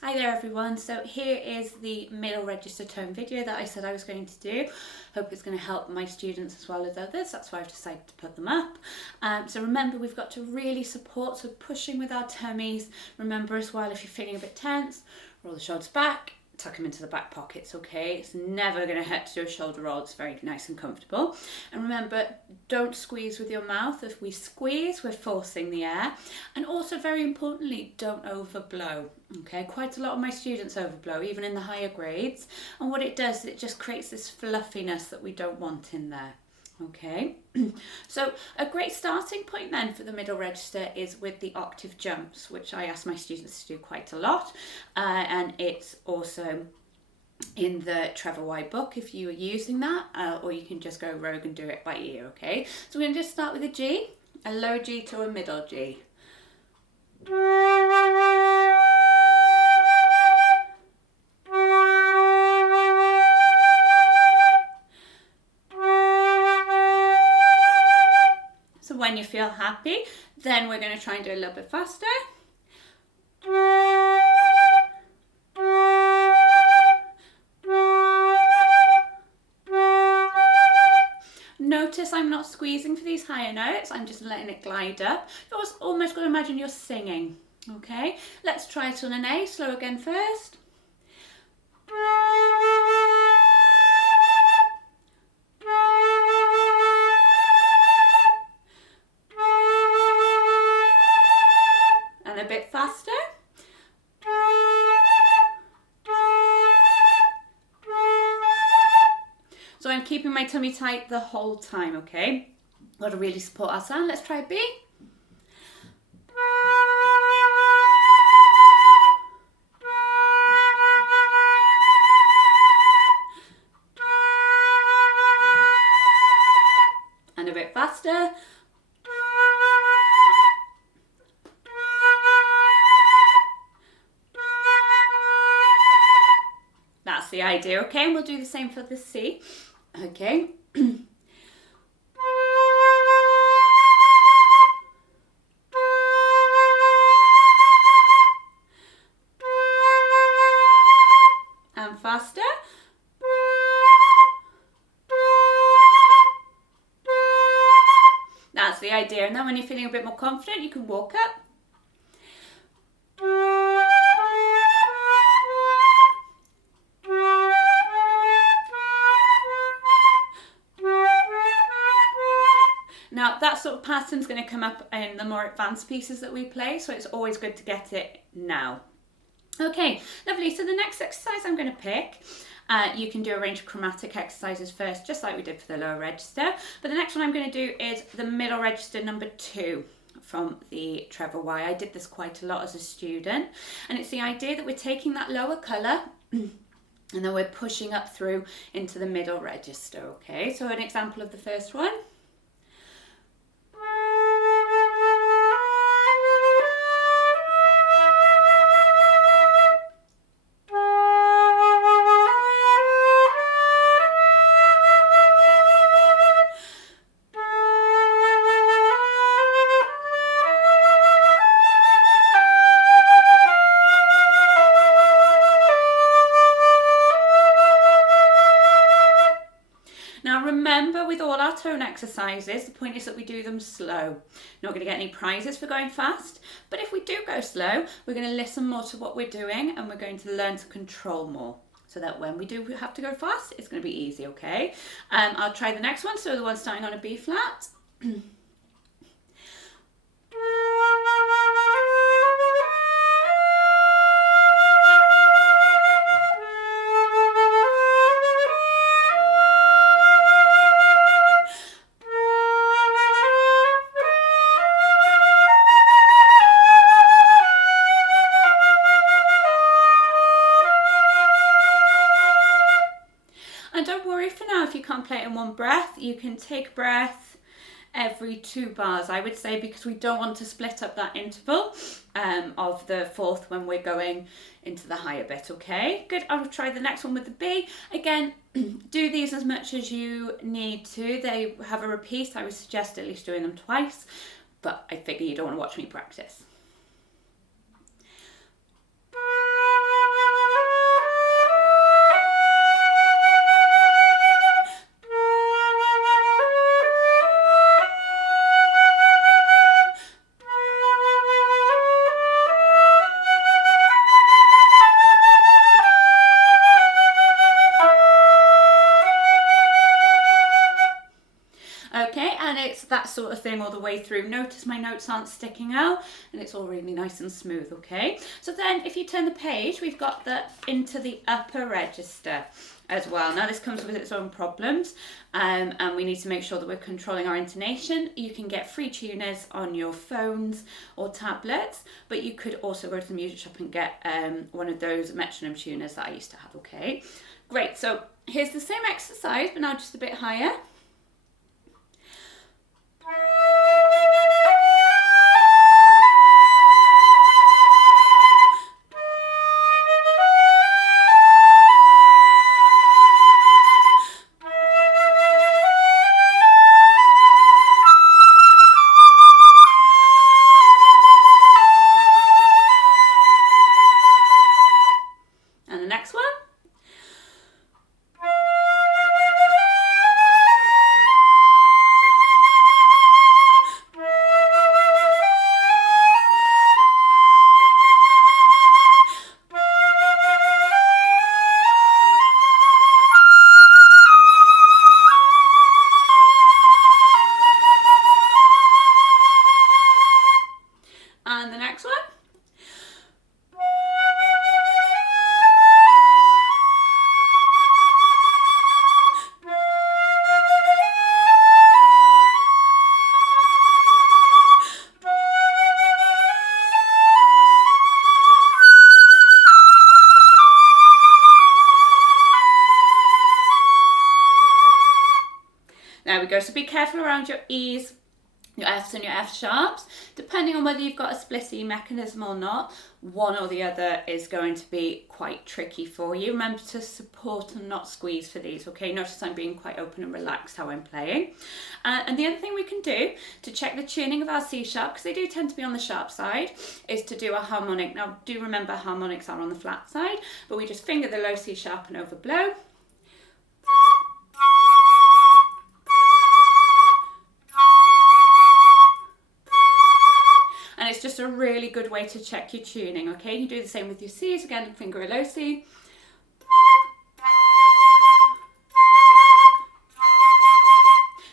Hi there everyone, so here is the middle register tone video that I said I was going to do. Hope it's going to help my students as well as others, that's why I've decided to put them up. So remember, we've got to really support, so pushing with our tummies. Remember as well, if you're feeling a bit tense, roll the shoulders back, tuck them into the back pockets, okay? It's never going to hurt to do a shoulder roll, it's very nice and comfortable. And remember, don't squeeze with your mouth. If we squeeze, we're forcing the air. And also, very importantly, don't overblow, okay? Quite a lot of my students overblow, even in the higher grades. And what it does, it just creates this fluffiness that we don't want in there. Okay, so a great starting point then for the middle register is with the octave jumps, which I ask my students to do quite a lot, and it's also in the Trevor White book if you are using that, or you can just go rogue and do it by ear, okay? So we're going to just start with a G, a low G to a middle G. When you feel happy, then we're going to try and do a little bit faster. Notice I'm not squeezing for these higher notes, I'm just letting it glide up. You're almost going to imagine you're singing, okay? Let's try it on an A, slow again first. A bit faster. So I'm keeping my tummy tight the whole time, okay? Got to really support our sound. Let's try B. And a bit faster. That's the idea, okay? And we'll do the same for the C, okay? And faster. That's the idea. And then when you're feeling a bit more confident, you can walk up. Now that sort of pattern's going to come up in the more advanced pieces that we play, so it's always good to get it now. Okay, lovely. So the next exercise I'm going to pick, you can do a range of chromatic exercises first, just like we did for the lower register. But the next one I'm going to do is the middle register number 2 from the Trevor White. I did this quite a lot as a student, and it's the idea that we're taking that lower colour and then we're pushing up through into the middle register, okay? So an example of the first one. Now remember, with all our tone exercises, the point is that we do them slow. Not going to get any prizes for going fast, but if we do go slow, we're going to listen more to what we're doing and we're going to learn to control more, so that when we do have to go fast, it's going to be easy, okay? I'll try the next one, so the one starting on a B flat. And don't worry for now if you can't play it in one breath. You can take a breath every 2 bars, I would say, because we don't want to split up that interval of the fourth when we're going into the higher bit, okay? Good, I'll try the next one with the B. Again, do these as much as you need to. They have a repeat. I would suggest at least doing them twice, but I figure you don't want to watch me practice. thing all the way through. Notice my notes aren't sticking out and it's all really nice and smooth, okay? So then if you turn the page, we've got the into the upper register as well. Now this comes with its own problems, and we need to make sure that we're controlling our intonation. You can get free tuners on your phones or tablets, but you could also go to the music shop and get one of those metronome tuners that I used to have, okay? Great, so here's the same exercise, but now just a bit higher. And the next one. There we go, so be careful around your E's, your F's and your F sharps. Depending on whether you've got a split E mechanism or not, one or the other is going to be quite tricky for you. Remember to support and not squeeze for these, okay? Notice I'm being quite open and relaxed how I'm playing. And the other thing we can do to check the tuning of our C sharp, because they do tend to be on the sharp side, is to do a harmonic. Now do remember harmonics are on the flat side, but we just finger the low C sharp and overblow. And it's just a really good way to check your tuning, okay? You do the same with your C's, again, finger a low C.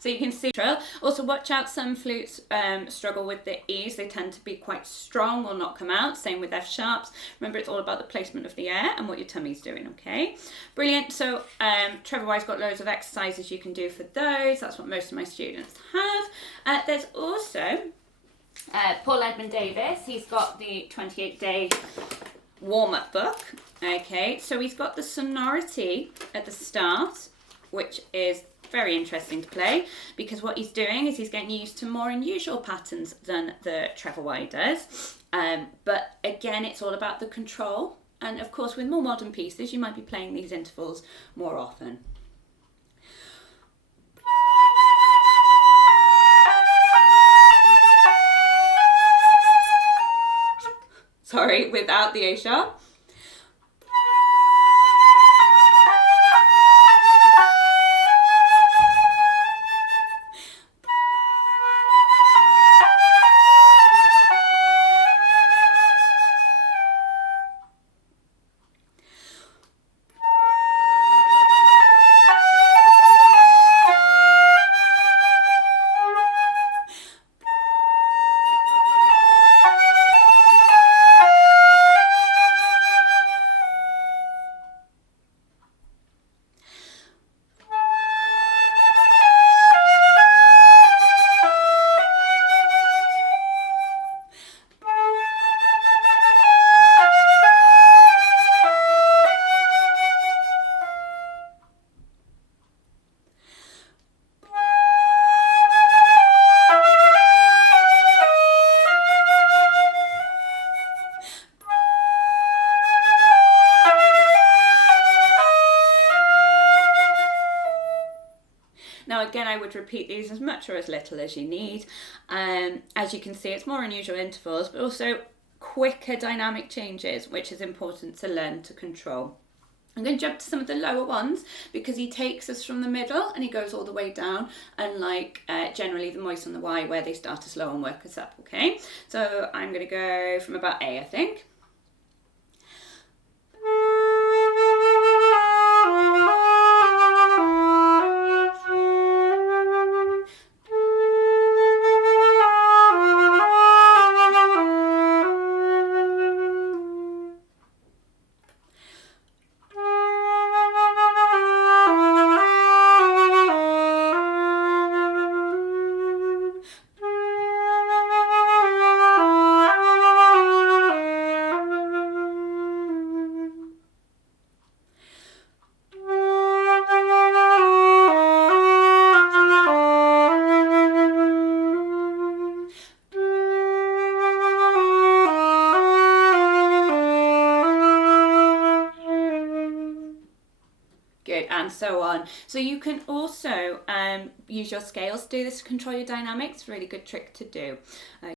So you can see. Also watch out, some flutes struggle with the E's. They tend to be quite strong or not come out. Same with F sharps. Remember, it's all about the placement of the air and what your tummy's doing, okay? Brilliant. So Trevor White's got loads of exercises you can do for those. That's what most of my students have. There's also Paul Edmund Davis. He's got the 28-day warm-up book. Okay, so he's got the sonority at the start, which is very interesting to play, because what he's doing is he's getting used to more unusual patterns than the Trevor White does. But again, it's all about the control. And of course, with more modern pieces, you might be playing these intervals more often. Sorry, without the A sharp. Now again, I would repeat these as much or as little as you need. As you can see, it's more unusual intervals, but also quicker dynamic changes, which is important to learn to control. I'm going to jump to some of the lower ones because he takes us from the middle and he goes all the way down, unlike generally the moist on the Y where they start us low and work us up, okay? So I'm going to go from about A, I think. Good, and so on. So you can also use your scales to do this to control your dynamics. Really good trick to do.